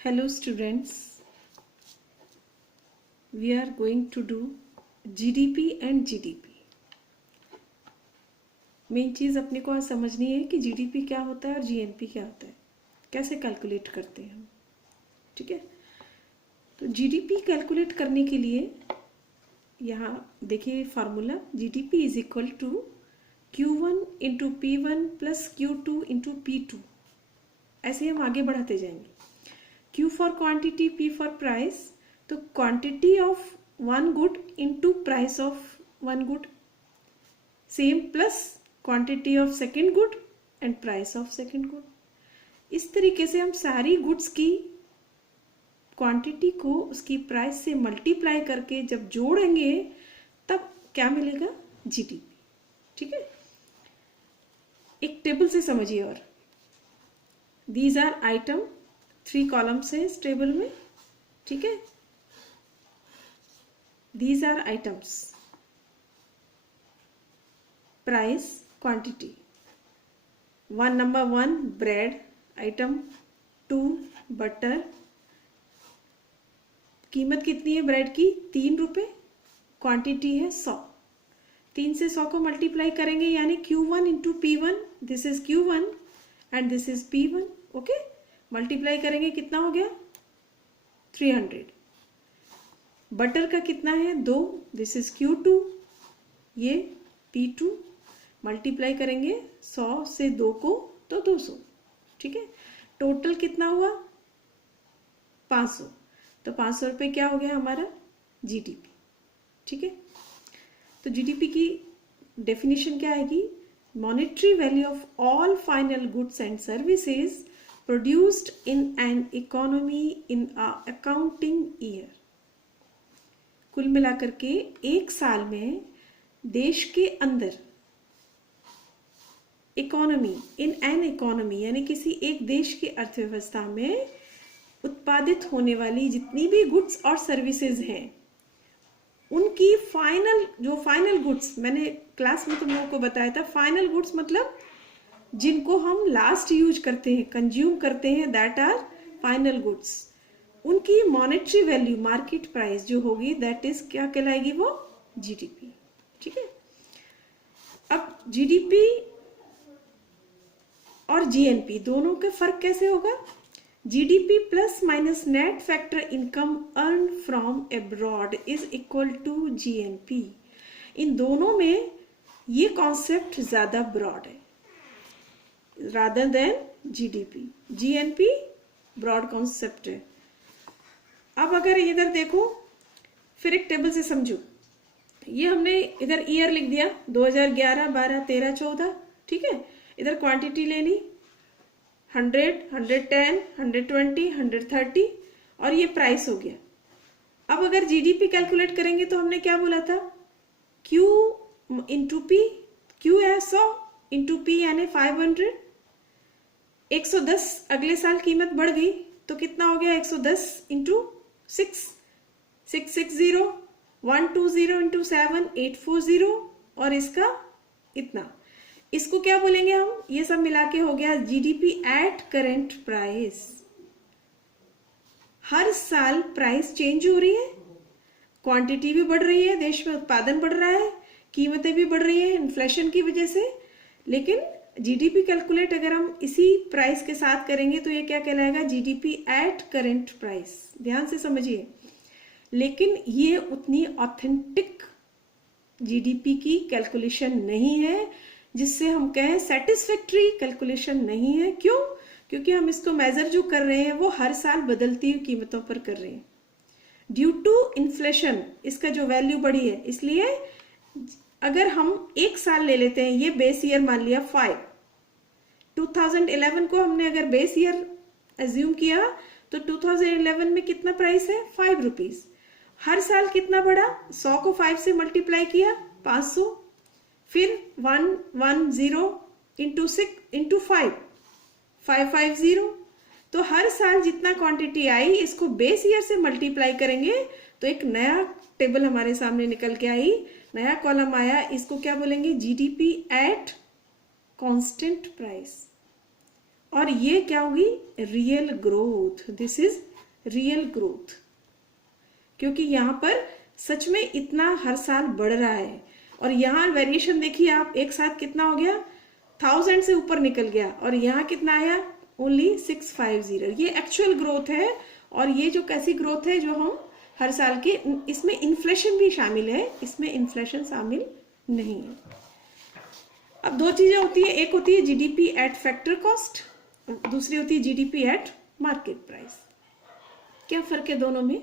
Hello students, we are going to do GDP and GDP. Main चीज़ अपने को आज समझनी है कि GDP क्या होता है और GNP क्या होता है, कैसे कैलकुलेट करते हैं हम. ठीक है, तो GDP कैलकुलेट करने के लिए यहाँ देखिए formula GDP is equal to Q1 into P1 plus Q2 into P2. ऐसे हम आगे बढ़ाते जाएंगे. Q for quantity, P for price. तो quantity of one good into price of one good same plus quantity of second good and price of second good. इस तरीके से हम सारी गुड्स की क्वांटिटी को उसकी प्राइस से मल्टीप्लाई करके जब जोड़ेंगे तब क्या मिलेगा? जीडीपी. ठीक है, एक टेबल से समझिए. और दीज आर आइटम, 3 कॉलम्स है इस टेबल में. ठीक है, these are items: price, quantity. Number 1 bread, item 2 butter. कीमत कितनी है ब्रेड की? 3 रुपए. क्वांटिटी है 100. 3 से 100 को मल्टीप्लाई करेंगे यानी Q1 into P1. This is Q1 and this is P1. Okay, multiply करेंगे कितना हो गया? 300. बटर का कितना है? 2. दिस इज Q2, ये P2. मल्टीप्लाई करेंगे 100 से 2 को तो 200. ठीक है, टोटल कितना हुआ? 500. तो 500 रुपये क्या हो गया हमारा? जीडीपी. ठीक है, तो जीडीपी की डेफिनेशन क्या आएगी? Monetary value of all final goods and services produced in an economy in a accounting year. कुल मिलाकर के एक साल में देश के अंदर इकोनॉमी, इन एन इकोनॉमी यानी किसी एक देश की अर्थव्यवस्था में उत्पादित होने वाली जितनी भी गुड्स और सर्विसेज हैं उनकी फाइनल गुड्स, मैंने क्लास में तुम लोगों को बताया था, फाइनल गुड्स मतलब जिनको हम लास्ट यूज करते हैं, कंज्यूम करते हैं, दैट आर फाइनल गुड्स. उनकी मॉनेटरी वैल्यू, मार्केट प्राइस जो होगी, दैट इज क्या कहलाएगी? वो जीडीपी. ठीक है, अब जीडीपी और जीएनपी दोनों का फर्क कैसे होगा? GDP plus minus net factor income earn from abroad is equal to GNP. इन दोनों में ये कॉन्सेप्ट ज्यादा ब्रॉड है rather than GDP. GNP broad concept है. अब अगर इधर देखो, फिर एक टेबल से समझो. ये हमने इधर ईयर लिख दिया 2011, 12, 13, 14. ठीक है, इधर क्वांटिटी लेनी 100, 110, 120, 130 और ये प्राइस हो गया. अब अगर जीडीपी कैलकुलेट करेंगे तो हमने क्या बोला था? Q into P. Q है 100 इंटू P यानी 500. 110 अगले साल कीमत बढ़ गई तो कितना हो गया? 110 इंटू 6, 660. 120 इंटू 7, 840 और इसका इतना. इसको क्या बोलेंगे हम? ये सब मिला के हो गया जीडीपी एट करेंट प्राइस. हर साल प्राइस चेंज हो रही है, क्वांटिटी भी बढ़ रही है, देश में उत्पादन बढ़ रहा है, कीमतें भी बढ़ रही है इन्फ्लेशन की वजह से. लेकिन जीडीपी कैलकुलेट अगर हम इसी प्राइस के साथ करेंगे तो ये क्या कहलाएगा? GDP at current price. ध्यान से समझिए. लेकिन ये उतनी ऑथेंटिक जीडीपी की कैलकुलेशन नहीं है, जिससे हम कहें सेटिस्फैक्ट्री कैलकुलेशन नहीं है. क्यों? क्योंकि हम इसको मेजर जो कर रहे हैं वो हर साल बदलती हुई कीमतों पर कर रहे हैं. ड्यू टू इन्फ्लेशन इसका जो वैल्यू बढ़ी है, इसलिए अगर हम एक साल ले लेते हैं, ये बेस ईयर मान लिया 5, 2011 को हमने अगर बेस ईयर एज्यूम किया तो 2011 में कितना प्राइस है? 5 रुपीज. हर साल कितना बढ़ा? 100 को 5 से मल्टीप्लाई किया 500, फिर 110 इंटू 6 इंटू 5, 550. तो हर साल जितना क्वांटिटी आई इसको बेस ईयर से मल्टीप्लाई करेंगे तो एक नया टेबल हमारे सामने निकल के आई, नया कॉलम आया. इसको क्या बोलेंगे? GDP at constant price. और ये क्या होगी, real growth. This is real growth, क्योंकि यहाँ पर सच में इतना हर साल बढ़ रहा है। और यहाँ वेरिएशन देखिए आप, एक साथ कितना हो गया, 1000 से ऊपर निकल गया, और यहाँ कितना आया, ओनली 650। ये एक्चुअल ग्रोथ है। और ये जो कैसी ग्रोथ है, जो हम हर साल के, इसमें इन्फ्लेशन भी शामिल है, इसमें इन्फ्लेशन शामिल नहीं है। अब दो चीजें होती है, एक होती है जीडीपी एट फैक्टर कॉस्ट, दूसरी होती है जीडीपी एट मार्केट प्राइस। क्या फर्क है दोनों में?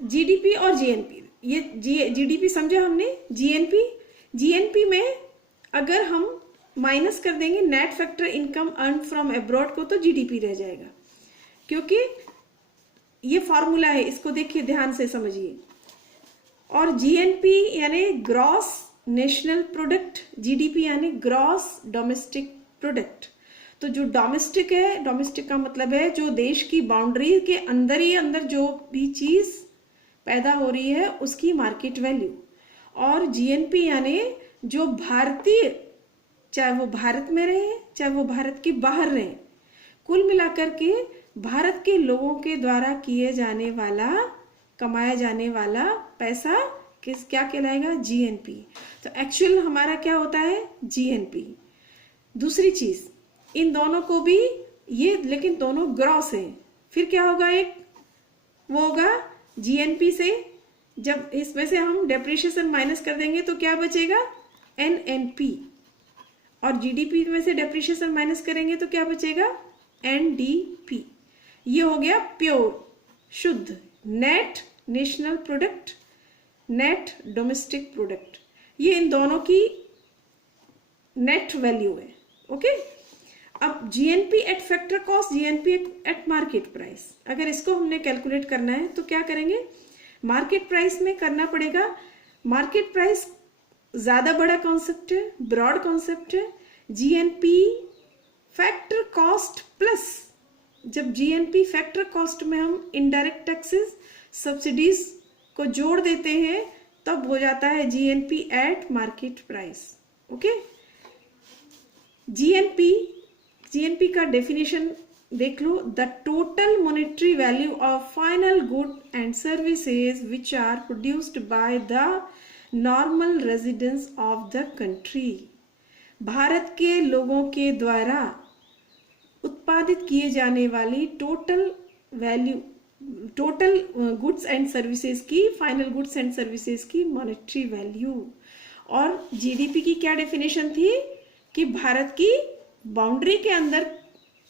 जीडीपी और जीएनपी, ये जीडीपी समझा हमने, जीएनपी में अगर हम माइनस कर देंगे net factor income earn from abroad को, तो जीडीपी रह जाएगा, क्योंकि ये फॉर्मूला है, इसको देखिए ध्यान से समझिए। और जीएनपी यानी ग्रॉस नेशनल प्रोडक्ट, जीडीपी यानी ग्रॉस डोमेस्टिक प्रोडक्ट। तो जो डोमेस्टिक है, डोमेस्टिक का मतलब है जो देश की बाउंड्री के अंदर ही अंदर जो भी चीज पैदा हो रही है उसकी मार्केट वैल्यू। और जीएनपी यानी जो भारतीय, चाहे वो भारत में रहे चाहे वो भारत के बाहर रहे, कुल मिलाकर के भारत के लोगों के द्वारा किए जाने वाला, कमाया जाने वाला पैसा किस क्या कहलाएगा, जीएनपी। तो एक्चुअल हमारा क्या होता है, जीएनपी। दूसरी चीज, इन दोनों को भी ये, लेकिन दोनों ग्रॉस है, फिर क्या होगा, एक वो होगा जीएनपी से, जब इसमें से हम डेप्रिशिएशन माइनस कर देंगे तो क्या बचेगा, एनएनपी। और जीडीपी में से डेप्रिशिएशन माइनस करेंगे तो क्या बचेगा, एनडीपी। ये हो गया प्योर, शुद्ध net national product, net domestic product. ये इन दोनों की नेट वैल्यू है। ओके, अब GNP eight factor cost, GNP at market price, अगर इसको हमने कैलकुलेट करना है तो क्या करेंगे, मार्केट प्राइस में करना पड़ेगा। मार्केट प्राइस ज्यादा बड़ा कॉन्सेप्ट है, ब्रॉड कॉन्सेप्ट है। जीएनपी फैक्टर कॉस्ट प्लस, जब जीएनपी फैक्टर कॉस्ट में हम इनडायरेक्ट टैक्सेस, सब्सिडीज को जोड़ देते हैं तब हो जाता है GNP at market price. Okay, GNP का डेफिनेशन देख लो, the total monetary value of final good and services which are produced by the normal residence of the country. Bharat के लोगों के द्वारा उत्पादित किए जाने वाली total value, total goods and services की, फाइनल गुड्स एंड सर्विसेज की मॉनेटरी वैल्यू। और जीडीपी की क्या डेफिनेशन थी कि भारत की बाउंड्री के अंदर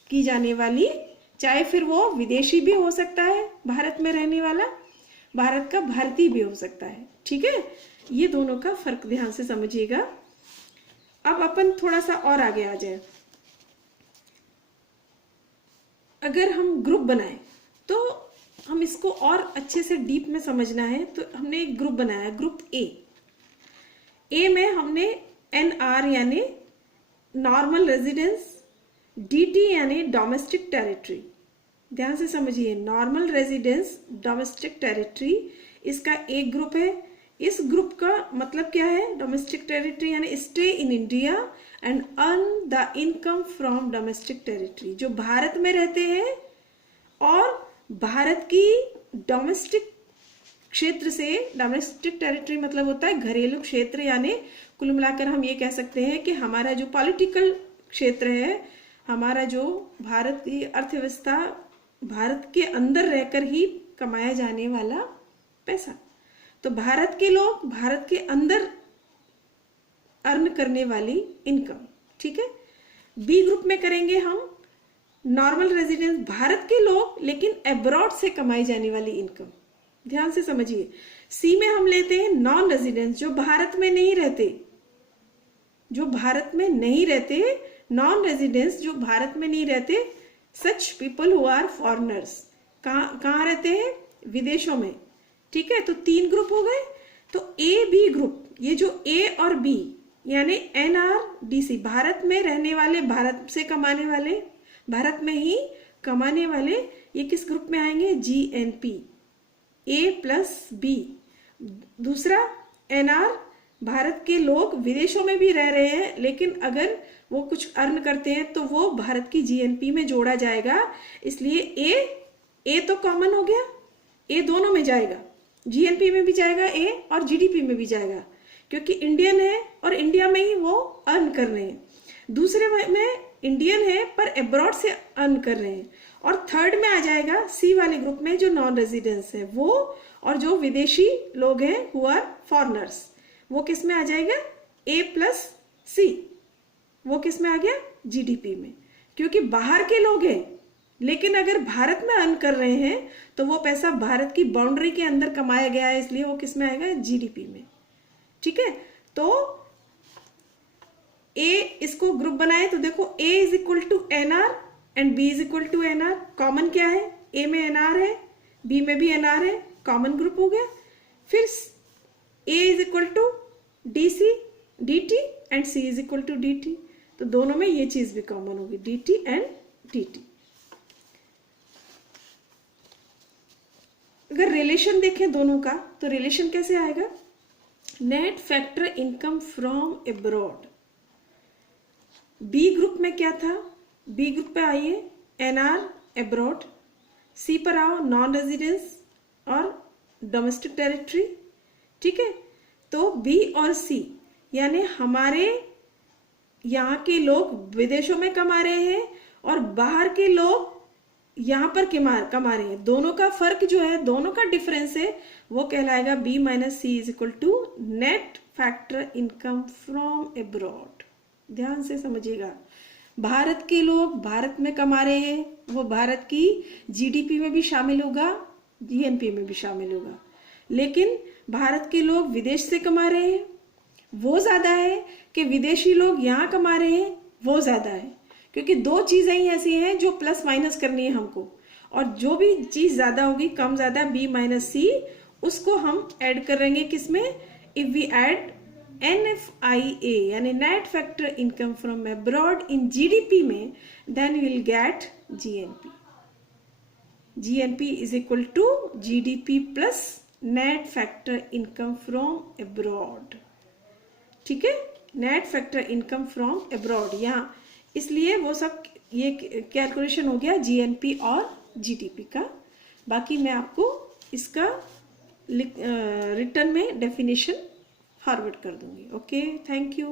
की जाने वाली, चाहे फिर वो विदेशी भी हो सकता है, भारत में रहने वाला, भारत का भारतीय भी हो सकता है। ठीक है, ये दोनों का फर्क ध्यान से समझिएगा। अब अपन थोड़ा सा और आगे आ जाए। अगर हम ग्रुप बनाए तो हम इसको और अच्छे से डीप में समझना है, तो हमने एक ग्रुप बनाया, ग्रुप ए में हमने एनआर यानी नॉर्मल रेजिडेंस, डीटी यानी डोमेस्टिक टेरिटरी, ध्यान से समझिए, नॉर्मल रेजिडेंस डोमेस्टिक टेरिटरी, इसका एक ग्रुप है। इस ग्रुप का मतलब क्या है, डोमेस्टिक टेरिटरी यानी stay in India and earn the income from domestic territory, जो भारत में रहते हैं और भारत की डोमेस्टिक क्षेत्र से, डोमेस्टिक टेरिटरी मतलब होता है घरेलू क्षेत्र, यानी कुल मिलाकर हम ये कह सकते हैं कि हमारा जो पॉलिटिकल क्षेत्र है, हमारा जो भारत की अर्थव्यवस्था, भारत के अंदर रहकर ही कमाया जाने वाला पैसा, तो भारत के लोग भारत के अंदर अर्न करने वाली इनकम। ठीक है, बी ग्रुप में करेंगे हम नॉर्मल रेजिडेंस, भारत के लोग लेकिन अब्रॉड से कमाई जाने वाली इनकम, ध्यान से समझिए। सी में हम लेते हैं नॉन रेजिडेंस, जो भारत में नहीं रहते, जो भारत में नहीं रहते, नॉन रेजिडेंस जो भारत में नहीं रहते, such people who are foreigners, कहाँ रहते हैं, विदेशों में। ठीक है, तो तीन ग्रुप हो गए। तो ए बी ग्रुप, ये जो ए और बी यानी एनआरडीसी, भारत में रहने वाले, भारत से कमाने वाले, भारत में ही कमाने वाले, ये किस ग्रुप में आएंगे, जीएनपी, ए प्लस बी। दूसरा एनआर भारत के लोग विदेशों में भी रह रहे हैं, लेकिन अगर वो कुछ अर्न करते हैं तो वो भारत की जीएनपी में जोड़ा जाएगा। इसलिए ए तो कॉमन हो गया, ए दोनों में जाएगा, जीएनपी में भी जाएगा ए और जीडीपी में भी जाएगा, क्योंकि इंडियन है और इंडिया में ही वो अर्न कर रहे हैं। दूसरे में इंडियन है पर अब्रॉड से अर्न कर रहे हैं। और थर्ड में आ जाएगा सी वाले ग्रुप में जो नॉन रेजिडेंस है वो, और जो विदेशी लोग हैं हु आर फॉरनर्स, वो किस में आ जाएगा, ए प्लस सी, वो किस में आ गया, जीडीपी में, क्योंकि बाहर के लोग हैं लेकिन अगर भारत में अर्न कर रहे हैं तो वो पैसा भारत की बाउंड्री के अंदर कमाया गया है, इसलिए वो किस में आएगा, जीडीपी में। ठीक है, तो ए इसको ग्रुप बनाए तो देखो A is equal to NR and B is equal to NR. Common क्या है, ए में एनआर है, बी में भी एनआर है, कॉमन ग्रुप हो गया। फिर A is equal to DC DT and C is equal to DT, तो दोनों में ये चीज भी कॉमन होगी, डीटी एंड डीटी। अगर रिलेशन देखें दोनों का तो रिलेशन कैसे आएगा, net factor income from abroad. B group में क्या था, बी ग्रुप पे आइए एनआर अब्रॉड, सी पर आओ नॉन रेजिडेंस और डोमेस्टिक टेरिटरी। ठीक है, तो बी और सी यानी हमारे यहाँ के लोग विदेशों में कमा रहे हैं और बाहर के लोग यहाँ पर कमा रहे हैं, दोनों का फर्क जो है, दोनों का डिफरेंस है, वो कहलाएगा B minus C is equal to net factor income from abroad. ध्यान से समझिएगा, भारत के लोग भारत में कमा रहे हैं, वो भारत की जीडीपी में भी शामिल होगा, जीएनपी में भी शामिल होगा, लेकिन भारत के लोग विदेश से कमा रहे हैं वो ज्यादा है कि विदेशी लोग यहाँ कमा रहे हैं वो ज्यादा है, क्योंकि दो चीजें ही ऐसी हैं जो प्लस माइनस करनी है हमको, और जो भी चीज ज्यादा होगी, कम ज्यादा बी माइनस सी, उसको हम ऐड करेंगे किसमें, इफ वी ऐड NFIA यानी net factor income from abroad in GDP में, then will get GNP। GNP is equal to GDP plus net factor income from abroad. ठीक है, net factor income from abroad यहाँ, इसलिए वो सब ये calculation हो गया GNP और GDP का। बाकी मैं आपको इसका रिटर्न में डेफिनेशन फॉरवर्ड कर दूंगी। Okay, thank you.